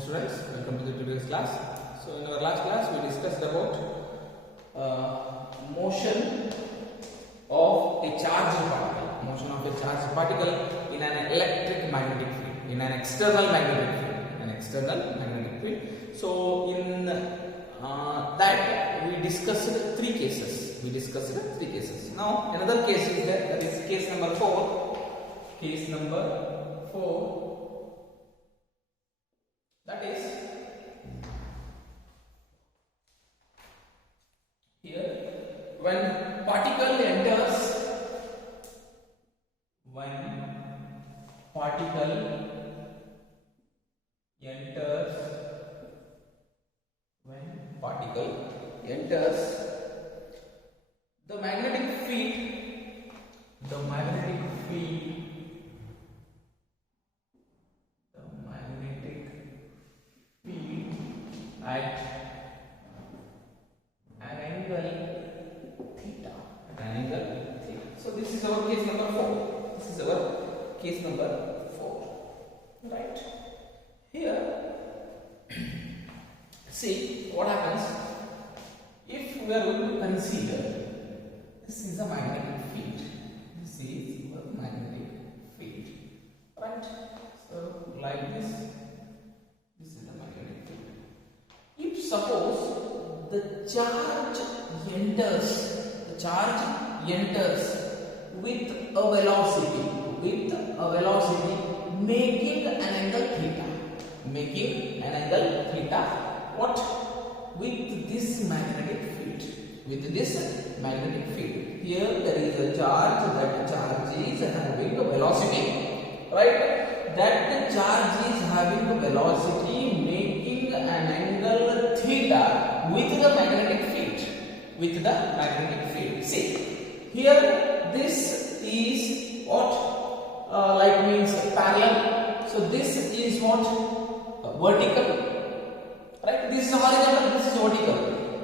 Students, welcome to the today's class. So in our last class we discussed about motion of a charged particle. Motion of a charged particle in an electric magnetic field, in an external magnetic field, an external magnetic field. So in that we discussed three cases. Now another case is there. That is case number 4. Case number 4. That is here when particle enters the magnetic field at an angle theta. So this is our case number 4. Right? Here, see what happens if we are going to consider this is a magnetic field. Right? So like this is the magnetic field. If suppose the charge enters with a velocity making an angle theta, what with this magnetic field, here there is a charge, that charge is having a velocity, right? That the charge is having a velocity making an angle theta with the magnetic field. See, here this is what like means parallel. So this is what vertical, right? This is horizontal, this is vertical.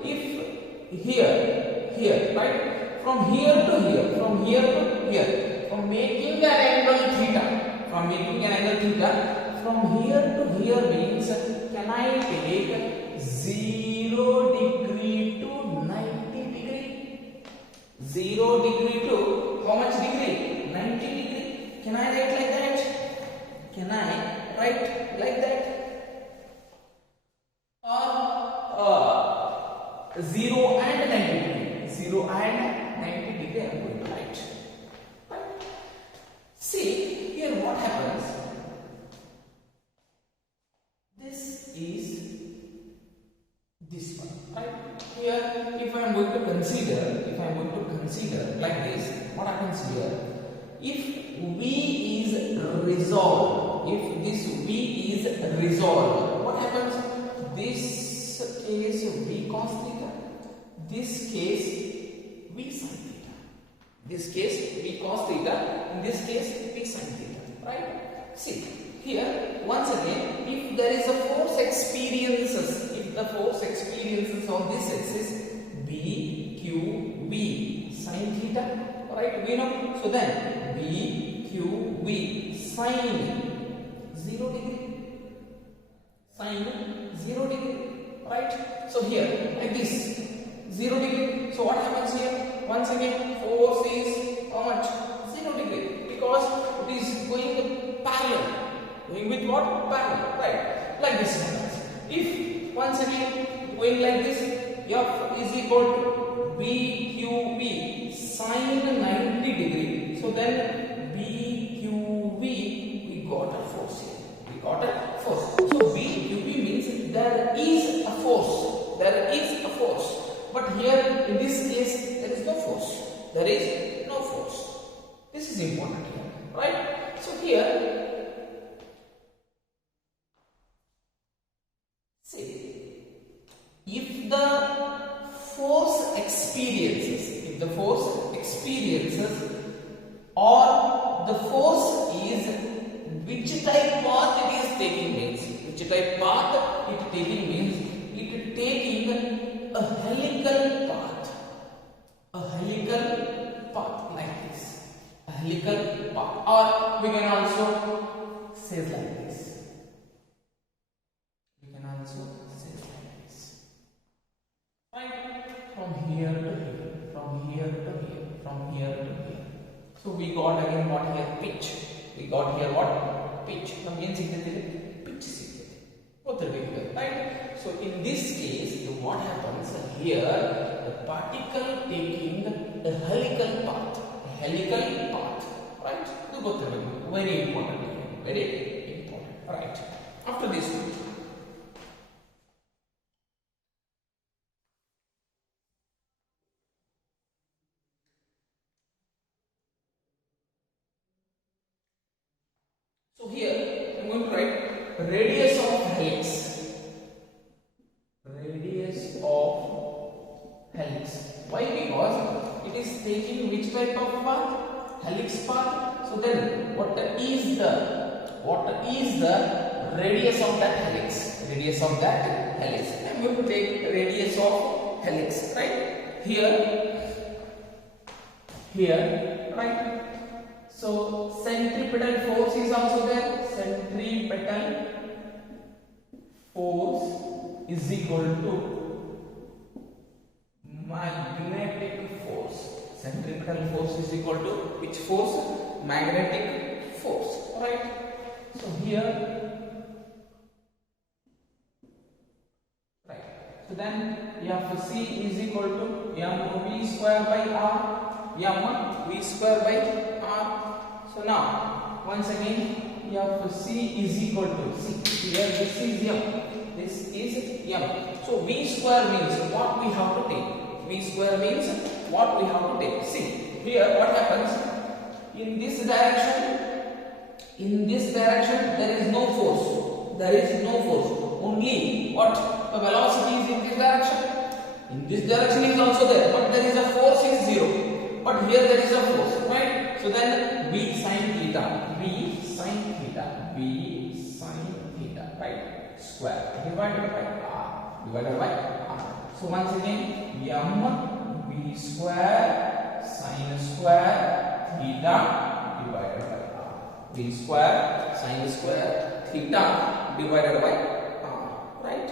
If here, right? From here to here, from making an angle theta, from here to here means can I take 0 degree to 90 degree? 0 degree to how much degree? 90 degree. Can I write like that? 0 and 90 degree. 0 and 90 degree I am going to write. Right? See, here what happens? This is this one. Right? Here, if I am going to consider like this, what happens here? If V is resolved, what happens? This case V cos theta, this case V sin theta. This case V cos theta, in this case V sin theta. Right? See, here once again, if there is a force experiences, on this axis B, Q, V sin theta, right? We know. So then B, Q, V sin 0 degree. Right? So here like this 0 degree. So what happens here? Once again, force is how much? 0 degree, because it is going parallel. Going with what? Parallel. Right? Like this happens. If once again going like this, F is equal to BQV sin 90 degree. So then BQV, we got a force here. So BQV means there is a force. But here in this case there is no force. This is important here. Right? So here, see, if the force experiences or the force is which type path it is taking means it taking a helical path like this, helical path, or we can also say like this. also says like this. Right? From here to here, from here to here, from here to here. So we got again what here? Pitch. We got here what? Pitch. Now means pitch signal. Both are here, right? So in this case, what happens here? The particle taking a helical path. A helical path. Right? Very important. Very important. Right. After this one. So here I am going to write radius of helix. Radius of helix. Why? Because it is taking which type of path? Helix path. So then what is the radius of that helix? Radius of that helix. I am going to take radius of helix, right? Here, right? So centripetal force is also there. Centripetal force is equal to magnetic force. Centripetal force is equal to which force? Magnetic force. Right? So here, right. So then F C is equal to mv square by r. V square by r. So now, once again, Fc is equal to C. Here, this is M. This is M. So V square means what we have to take. V square means what we have to take. See, here what happens? In this direction, there is no force. There is no force. Only what? The velocity is in this direction. In this direction is also there, but there is a force is 0. But here there is a force, right? So then V sin theta, right? Square divided by r. So once again, V square sin square theta divided by r. V square sin square theta divided by r, right?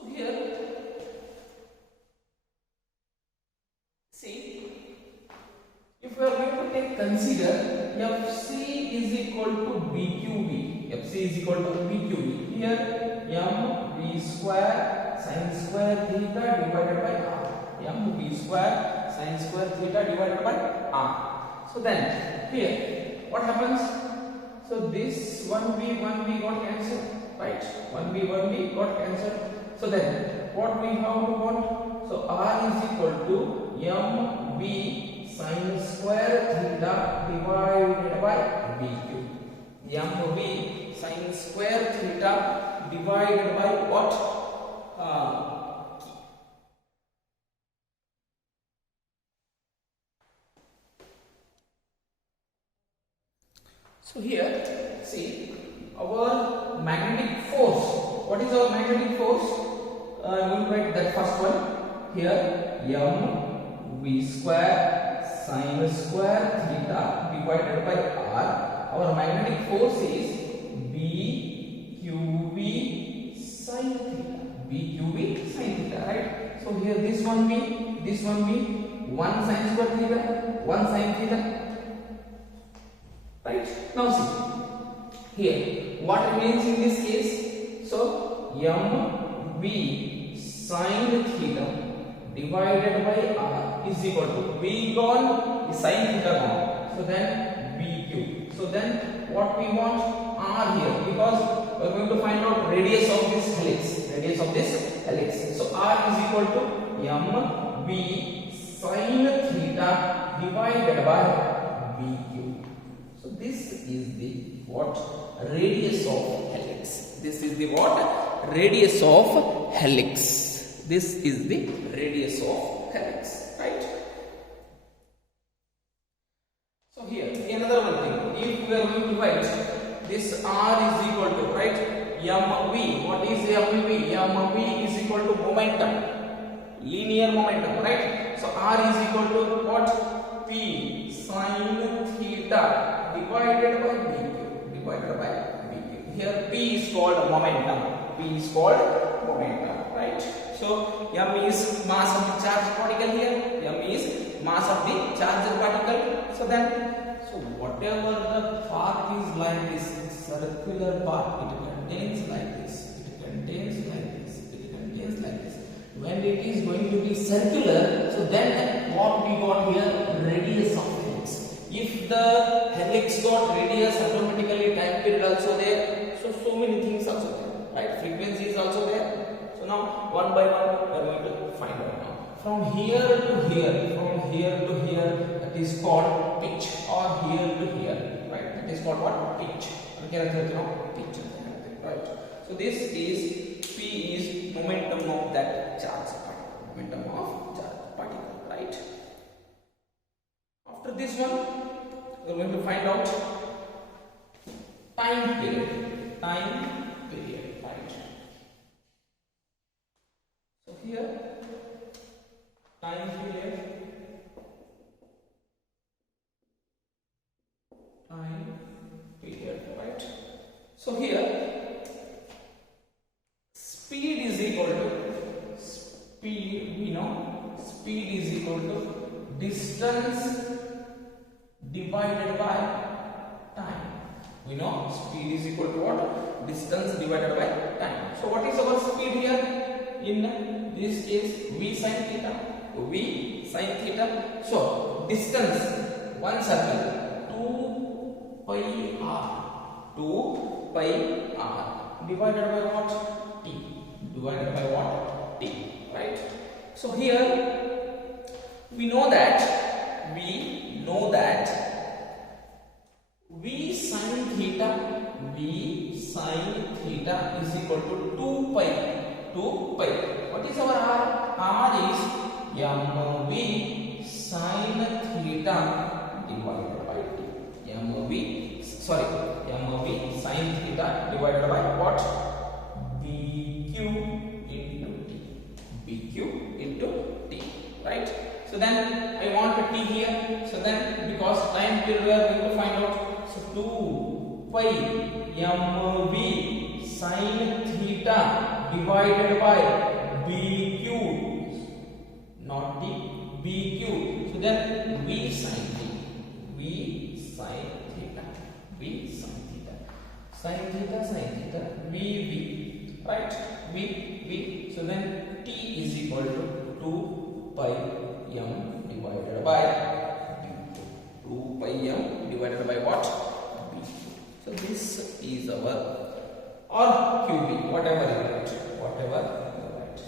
So here, see, if we are going to consider Fc is equal to BQV. Fc is equal to BQV. Here, mv square sin square theta divided by r. Mv square sin square theta divided by r. So then, here, what happens? So this 1v got cancelled, right? 1v got cancelled. So then, what we have to want? So r is equal to mv sin square theta divided by bq. Mv sin square theta divided by what? So here, see, our magnetic force. What is our magnetic force? I am going to write that first one. Here, mv square sin square theta divided by r. Our magnetic force is BQV sin theta. BQV sin theta, right? So here this one be 1 sin square theta, 1 sin theta. Right? Now see, here, what remains in this case? So, mv sin theta divided by r is equal to v gone, sin theta gone. So then bq. So then what we want? R here, because we are going to find out radius of this helix. Radius of this helix. So R is equal to mv sin theta divided by bq. So this is the what? Radius of helix. This is the what? Radius of helix. This is the radius of helix, right? So here another one thing. If we are going to write this R is equal to, right, mv. What is mv? Mv is equal to momentum, linear momentum, right? So R is equal to what? P sin theta divided by bq. Divided by bq. Here P is called momentum. P is called momentum, right? So m is mass of the charged particle here. M is mass of the charged particle. So then, so whatever the path is like this, circular path, it contains like this. It contains like this. It contains like this. When it is going to be circular, so then what we got here? Radius of helix. If the helix got radius, automatically time period also there. So many things also there, right? Frequency is also there. So now one by one we are going to find out now. From here to here, that is called pitch, or here to here, right? That is called what? Pitch. Pitch, right? So this is P is momentum of that charge particle. Momentum of charge particle, right? After this one, we are going to find out time period. Time period, right? So here, time period. Time period, right? So here, speed is equal to speed. We know speed is equal to distance divided by time. We know speed is equal to what? Distance divided by time. So what is our speed here? In this case, v sin theta. V sin theta. So distance, one circle, 2 pi r. 2 pi r divided by what? T. Divided by what? T. Right? So here we know that V sin theta is equal to 2 pi. What is our R? R is mv sin theta divided by T. mv sin theta divided by what? bq into T. bq into T. Right? So then I want a T here. So then, because time period we are going to find out. So 2 pi mv sin theta divided by bq, not the bq. So then v sin theta, v, right? v. So then T is equal to 2 pi m divided by b. 2 pi m divided by what? B. So this is our, or qb, whatever you write.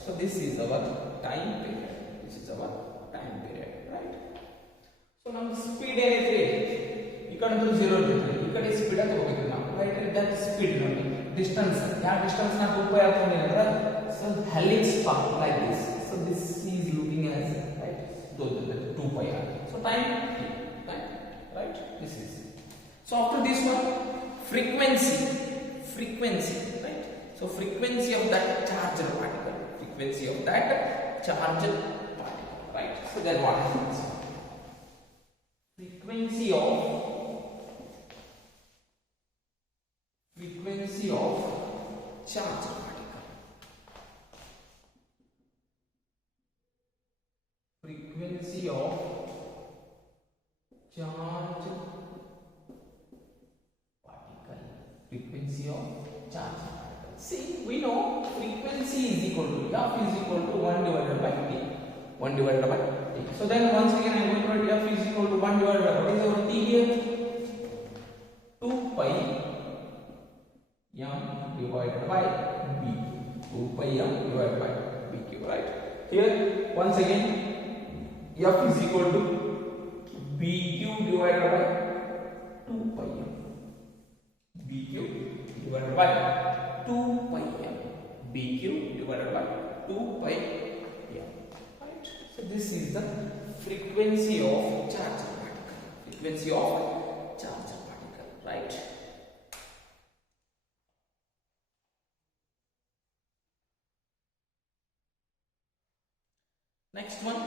So this is our time period. Right? So now speed ಏನೈತ್ರಿ? ಈ ಕಡೆ 0 ಇರ್ತೈತಿ. ಈ ಕಡೆ speed ಅಂತ ಹೋಗ್ಬೇಕು ನಾವು. Right? That speed ನೋಡಿ. Distance. ಯಾವ distance ನ 2 pi ಹಾಕೊಂಡಿ ಅಂದ್ರೆ, so helix path like this. So this is looking as, right, 2 pi r. So time, right? This is. So after this one, frequency, right? So frequency of that charged particle. Right? So then what happens? Frequency of charged particle. Frequency of charged particle. See, we know frequency is equal to F is equal to 1 divided by T. So then once again I am going to write F is equal to 1 divided by, what is our T here? 2 pi m divided by B. 2 pi m divided by right? Here once again F is equal to BQ divided by 2 pi m. BQ divided by 2 pi m. BQ divided by 2 pi m. Right? So this is the frequency of charge particle. Frequency of charge particle. Right? Next one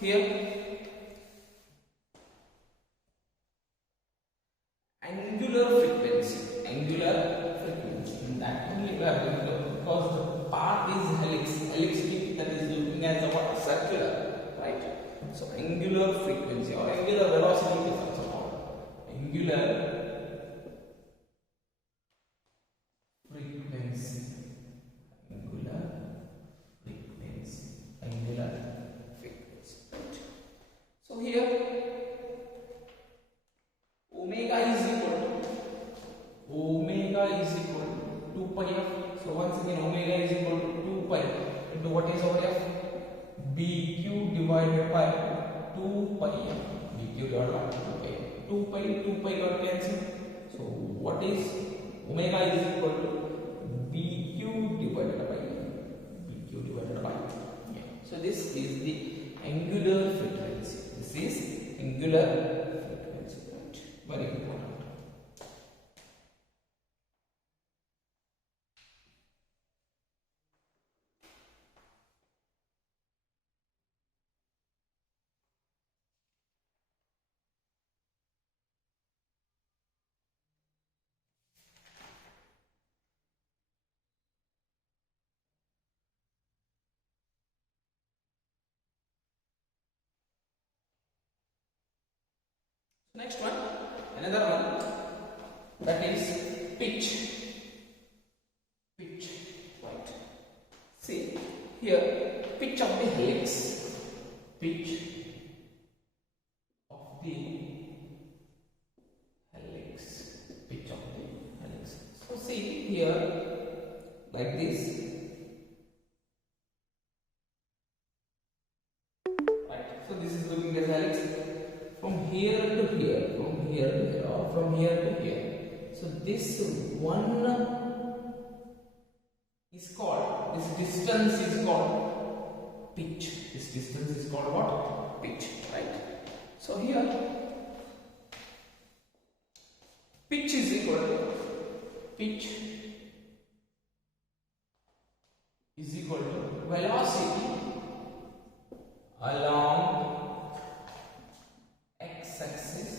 here. Angular frequency. Angular frequency. In that only we are going to, because the path is helix. Helix means that is looking as a what? Circular. Right? So angular frequency or angular velocity is also called angular frequency. Angular frequency. Angular frequency. Right? So here omega is equal to 2 pi f. So once again omega is equal to 2 pi into what is our f? BQ divided by 2 pi f. BQ divided by 2 pi. 2 pi got cancelled. So what is omega is equal to BQ divided by yeah. So this is the angular frequency. This is angular frequency. Right? Very important. Next one, another one, that is pitch. Pitch, right? See here, pitch of the helix. Pitch of the helix. Pitch of the helix. So see here, like this. Right? So this is looking as helix. From here to here, from here to here, or from here to here. So this one is called, this distance is called pitch. This distance is called what? Pitch, right? So here, pitch is equal to, pitch is equal to velocity along x-axis,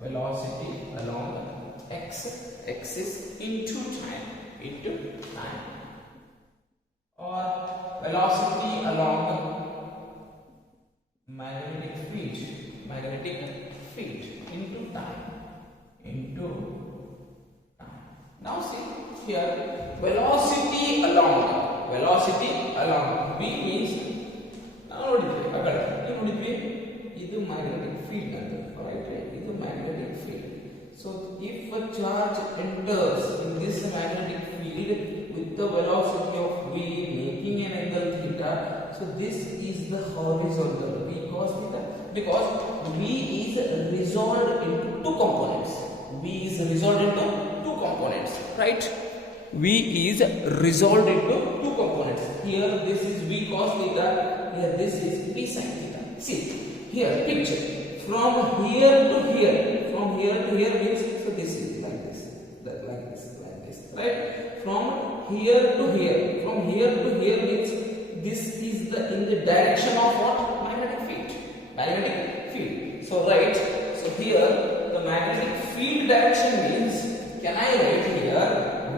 velocity along x-axis into time, or velocity along magnetic field into time. Now see here, velocity along v means, now ಇದು magnetic field right? ಇದು magnetic field. So if a charge enters in this magnetic field with the velocity of v making an angle theta, so this is the horizontal v cos theta, because v is resolved into two components. Right? V is resolved into two components. Here this is v cos theta, here this is v sin theta. See here, picture from here to here means, so this is like this, right? From here to here means this is in the direction of what? Magnetic field. So right, so here the magnetic field direction means, can I write here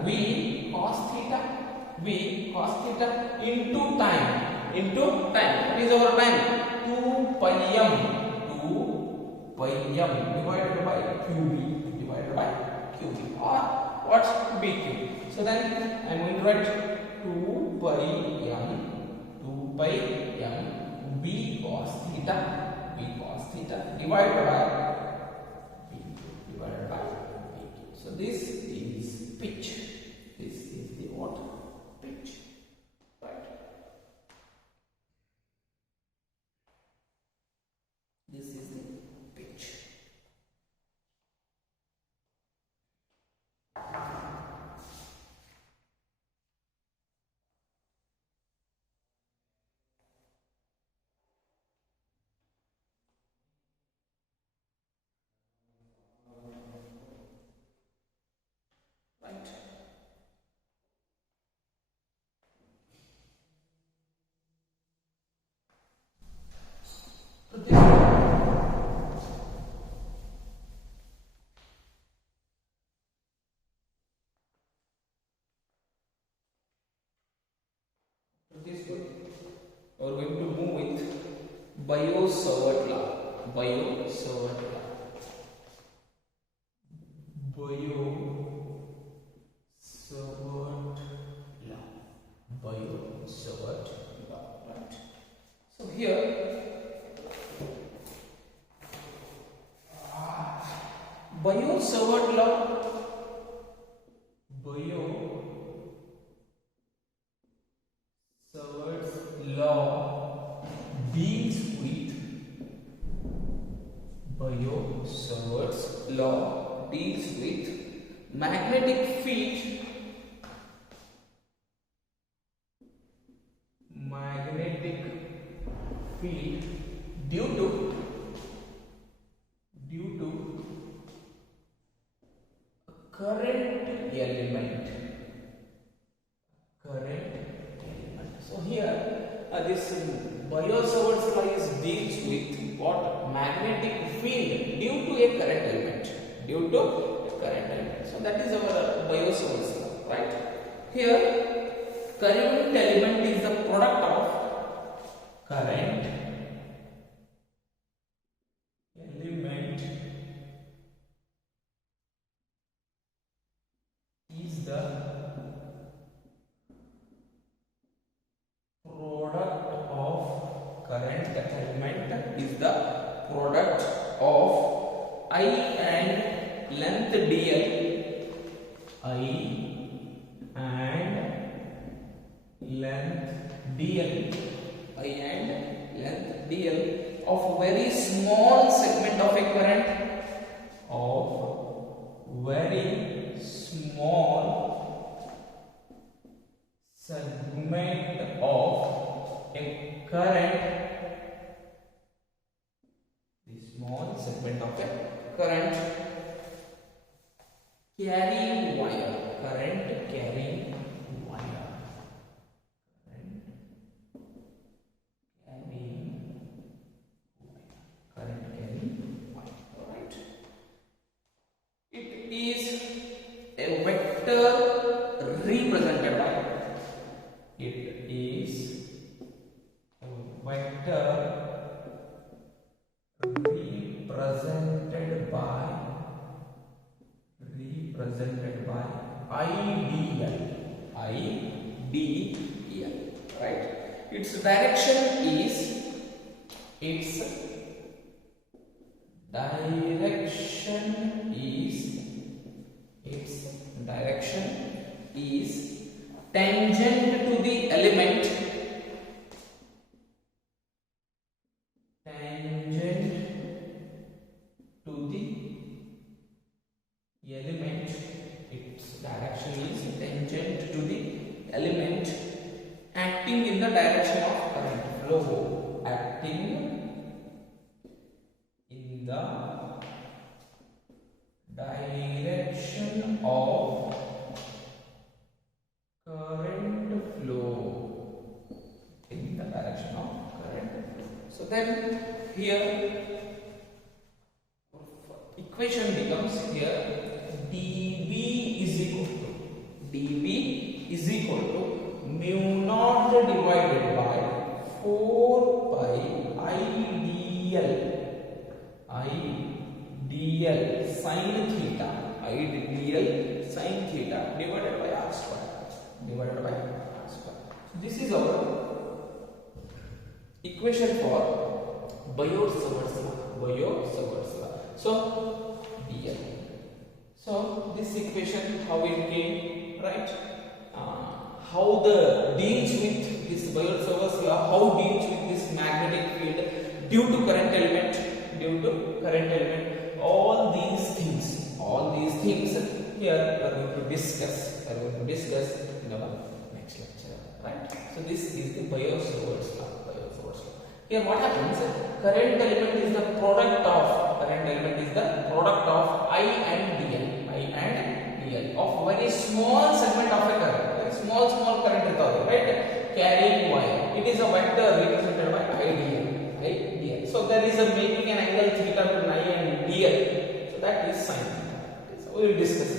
v cos theta into time. What is our time? 2 pi m divided by qb or what's bq. So then I am going to write 2 pi m b cos theta divided by bq. So this is pitch. This is the what? Pitch. Right. this way. We are going to move with Biot-Savart law. Biot-Savart law. Biot-Savart law. Right. So here, Biot-Savart law. Biot-Savart's law deals with magnetic field due to a current element. So here this Biot-Savart's law deals with what? Magnetic field due to a current element. So that is our Biot-Savart's law, right? Here, current element is the product of current element is the product of I and length dl, of very small segment of a current, carrying wire, current carrying wire, alright. It is a vector represented by, IDL, right? Its direction is tangent to the element, its direction is tangent to the element acting in the direction of current flow, So then here equation becomes here dB is equal to mu naught divided by 4 pi IDL sin theta divided by r square. So this is our equation for Biot-Savart's law. So dl. So this equation, how it came, right? How the deals with this Biot-Savart's law, how deals with this magnetic field due to current element, all these things here we are going to discuss in our next lecture, right? So this is the Biot-Savart's law. Here what happens? Current element is the product of I and dl of very small segment of a current. Very small current, right? Carrying wire. It is a vector represented by IDL. So there is a making an angle theta between I and dl. So that is sin theta. So we will discuss it.